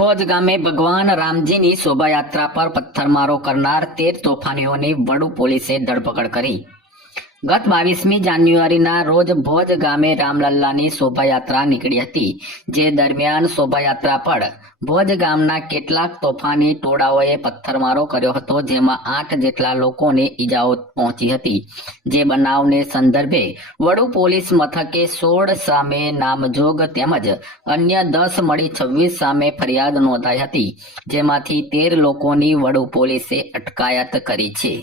ભોજ ગામે ભગવાન રામજીની શોભાયાત્રા પર પથ્થરમારો કરનાર 13 તોફાનીઓની વડુ પોલીસે ધરપકડ કરી। ગત 22મી જાન્યુઆરીના રોજ ભોજ ગામે રામલલ્લાની શોભાયાત્રા નીકળી હતી, જે દરમિયાન શોભાયાત્રા પર ભોજ ગામના કેટલાક તોફાની ટોળાઓએ પથ્થરમારો કર્યો હતો, જેમાં 8 જેટલા લોકોને ઈજાઓ પહોંચી હતી। જે બનાવને સંદર્ભે વડુ પોલીસ મથકે 16 સામે નામજોગ તેમજ અન્ય 10 મળી 26 સામે ફરિયાદ નોંધાઈ હતી, જેમાંથી 13 લોકોની વડુ પોલીસે અટકાયત કરી છે।